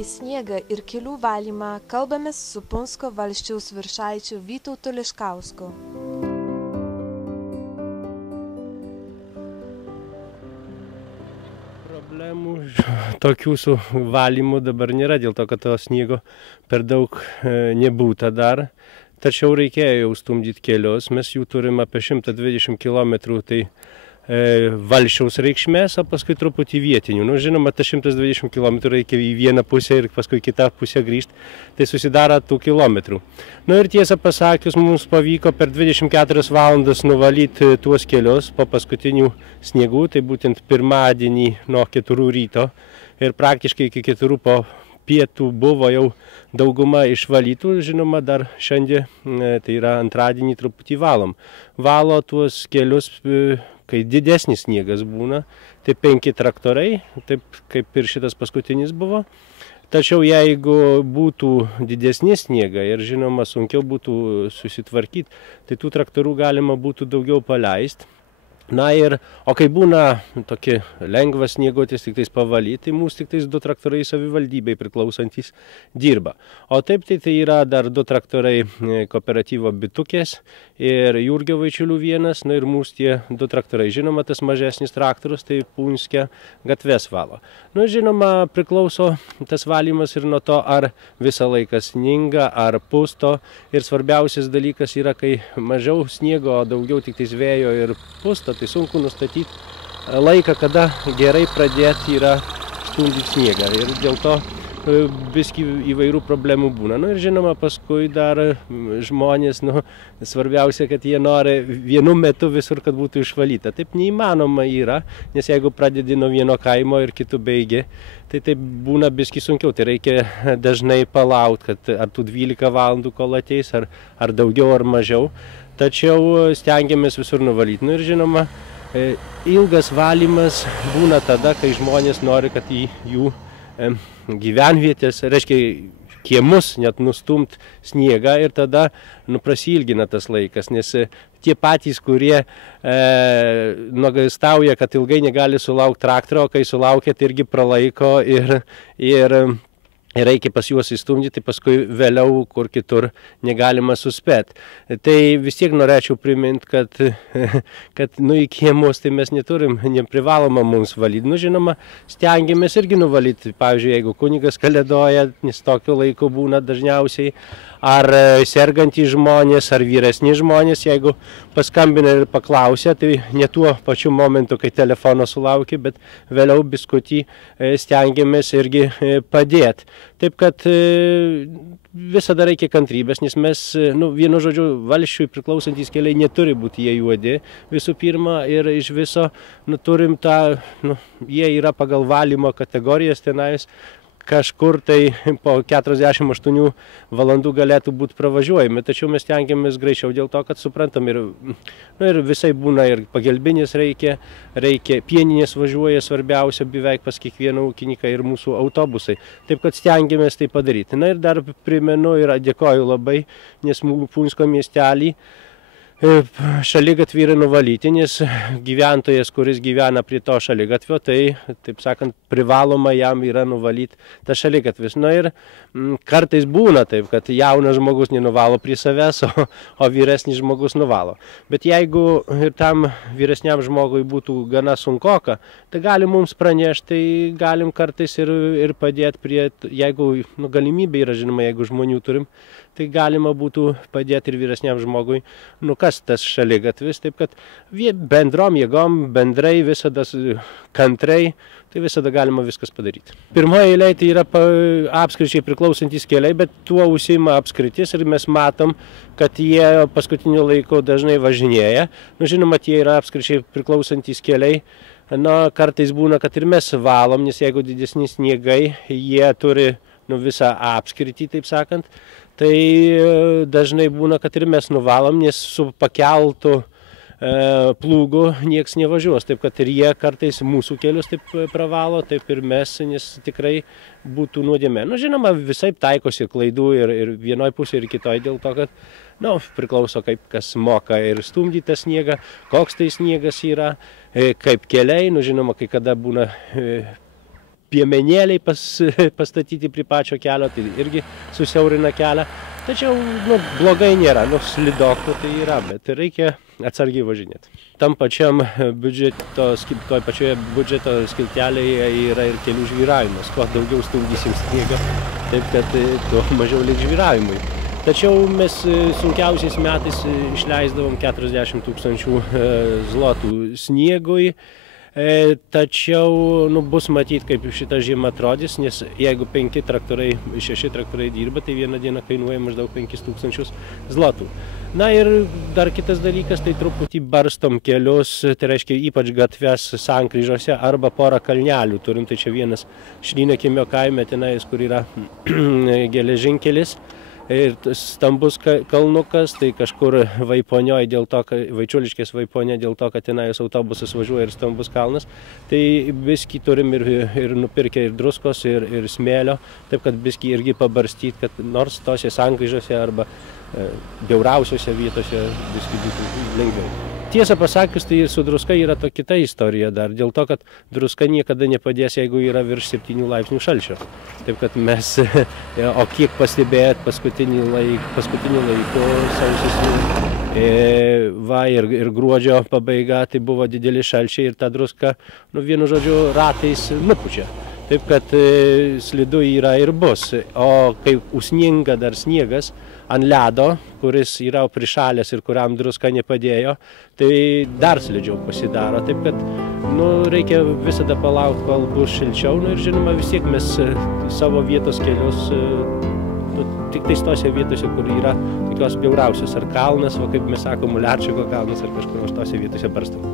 apie sniegą ir kelių valymą kalbamės su Punsko valsčiaus viršaičiu Vytautu Liškausku. Problemų tokių su valymu dabar nėra, dėl to, kad to sniego per daug nebūta dar. Tačiau reikėjo jau stumdyti kelius, mes jų turim apie 120 km, tai valsčiaus reikšmės, o paskui truputį vietinių. Nu, žinoma, tas 120 km reikia į vieną pusę ir paskui kitą pusę grįžti, tai susidaro tų kilometrų. Nu ir tiesą pasakius, mums pavyko per 24 valandas nuvalyti tuos kelius po paskutinių sniegų, tai būtent pirmadienį nuo 4 ryto ir praktiškai iki 4 po pietų buvo jau dauguma išvalytų, žinoma, dar šiandien, tai yra antradienį truputį valom. Valo tuos kelius, kai didesnis sniegas būna, tai 5 traktorai, taip kaip ir šitas paskutinis buvo. Tačiau jeigu būtų didesni sniegai ir, žinoma, sunkiau būtų susitvarkyti, tai tų traktorų galima būtų daugiau paleisti. Na ir, o kai būna tokie lengvas sniegotis, tik tais pavalyti, tai mūsų tik tais 2 traktorai savivaldybei priklausantis dirba. O taip tai yra dar 2 traktorai kooperatyvo Bitukės ir Jurgio Vaičiulių vienas, na ir mūsų tie 2 traktorai. Žinoma, tas mažesnis traktorius, tai Punske gatves valo. Nu, žinoma, priklauso tas valymas ir nuo to, ar visą laiką sninga, ar pusto. Ir svarbiausias dalykas yra, kai mažiau sniego, o daugiau tik tais vėjo ir pusto, tai sunku nustatyti laiką, kada gerai pradėti yra stumdyti sniegą. Ir dėl to biskį įvairių problemų būna. Nu ir žinoma, paskui dar žmonės, svarbiausia, kad jie nori vienu metu visur, kad būtų išvalyta. Taip neįmanoma yra, nes jeigu pradedi nuo vieno kaimo ir kitų baigi, tai taip būna biskį sunkiau. Tai reikia dažnai palaukti, kad ar tų 12 valandų kol ateis, ar daugiau, ar mažiau. Tačiau stengiamės visur nuvalyti. Nu ir žinoma, ilgas valymas būna tada, kai žmonės nori, kad į jų gyvenvietės, reiškia kiemus net nustumt sniegą ir tada prasilgina tas laikas, nes tie patys, kurie nuogąstauja, kad ilgai negali sulaukti traktoro, kai sulaukia, tai irgi pralaiko ir reikia pas juos įstumdyti, tai paskui vėliau kur kitur negalima suspėti. Tai vis tiek norėčiau priminti, kad į kiemus tai mes neturim, neprivaloma mums valyti. Nu, žinoma, stengiamės irgi nuvalyti. Pavyzdžiui, jeigu kunigas kalėdoja, nes tokiu laiku būna dažniausiai, ar sergantys žmonės, ar vyresni žmonės, jeigu paskambina ir paklausia, tai ne tuo pačiu momentu, kai telefono sulaukia, bet vėliau biskutį stengiamės irgi padėti. Taip kad visada reikia kantrybės, nes mes, vienu žodžiu, valsčiui priklausantys keliai neturi būti jie juodi visų pirma ir iš viso turim tą, jie yra pagal valymo kategorijas tenais. Kažkur tai po 48 valandų galėtų būti pravažiuojami, tačiau mes tengiamės greičiau dėl to, kad suprantam ir visai būna ir pagelbinės reikia, pieninės važiuoja svarbiausia beveik pas kiekvieną ūkininką ir mūsų autobusai. Taip kad stengiamės tai padaryti. Na ir dar primenu ir dėkoju labai, nes Punsko miestelį šaligatvį yra nuvalyti, nes gyventojas, kuris gyvena prie to šaligatvio, tai, taip sakant, privaloma jam yra nuvalyti tą šaligatvis. Na ir kartais būna taip, kad jaunas žmogus nenuvalo prie savęs, o vyresnis žmogus nuvalo. Bet jeigu ir tam vyresniam žmogui būtų gana sunkoka, tai gali mums pranešti, tai galim kartais ir padėti prie, jeigu galimybė yra, žinoma, jeigu žmonių turim, tai galima būtų padėti ir vyresniam žmogui kas tas šaligatvis, taip kad bendrom jėgom, bendrai, visada kantrai, tai visada galima viskas padaryti. Pirmoje eilėje tai yra apskričiai priklausantys keliai, bet tuo užsiima apskritis ir mes matom, kad jie paskutiniu laiku dažnai važinėja. Žinoma, tie yra apskričiai priklausantys keliai. Kartais būna, kad ir mes valom, nes jeigu didesni sniegai, jie turi visą apskritį, taip sakant, tai dažnai būna, kad ir mes nuvalom, nes su pakeltu plūgu nieks nevažiuos. Taip kad ir jie kartais mūsų kelius taip pravalo, taip ir mes, nes tikrai būtų nuodėmė. Žinoma, visai taikosi klaidų ir vienoj pusėje, ir kitoj, dėl to, kad priklauso kaip kas moka ir stumdyti tą sniegą, koks tai sniegas yra, kaip keliai, žinoma, kai kada būna piemenėliai pastatyti prie pačio kelio, tai irgi susiaurina kelią. Tačiau blogai nėra, slidokų tai yra, bet reikia atsargiai važinėti. Tam pačiam toj pačioje biudžeto skiltelėje yra ir kelių žvyravimas. Kuo daugiau stumdysim sniegą, taip kad tuo mažiau liks žvyravimui. Tačiau mes sunkiausiais metais išleisdavom 40 000 zlotų sniegui. Tačiau bus matyti, kaip šita žiema atrodys, nes jeigu 6 traktorai dirba, tai vieną dieną kainuoja maždaug 5000 zlotų. Na ir dar kitas dalykas, tai truputį barstom kelius, tai reiškia ypač gatves sankryžose arba porą kalnelių turim, tai čia vienas Šlynakimio kaime tenais, kur yra geležinkelis. Ir stambus kalnukas, tai kažkur Vaiponioj, Vaičiuliškės Vaiponė, dėl to, kad tenais autobusas važiuoja ir stambus kalnas. Tai biskį turim ir nupirkę ir druskos, ir smėlio, taip kad biskį irgi pabarstyti, kad nors tose sankryžose arba bjauriausiose vietose biskį būtų lengviau. Tiesą pasakius, tai su druska yra kita istorija dar, dėl to, kad druska niekada nepadės, jeigu yra virš 7 laipsnių šalčio. Taip kad mes, o kiek pastebėjot paskutiniu laiku, sausis ir gruodžio pabaiga, tai buvo dideli šalčiai ir ta druska, vienu žodžiu, ratais nupučia. Taip kad slidu yra ir bus, o kai užsninga dar sniegas ant ledo, kuris yra prišalęs ir kuriam druska nepadėjo, tai dar slidžiau pasidaro. Taip kad reikia visada palaukti, kol bus šilčiau. Ir žinoma, vis tiek mes savo vietos kelius, tik tais tose vietose, kur yra tokios bjauriausios, ar kalnas, kaip mes sakom, Muliarčiko kalnas, ar kažkur tose vietose barstam.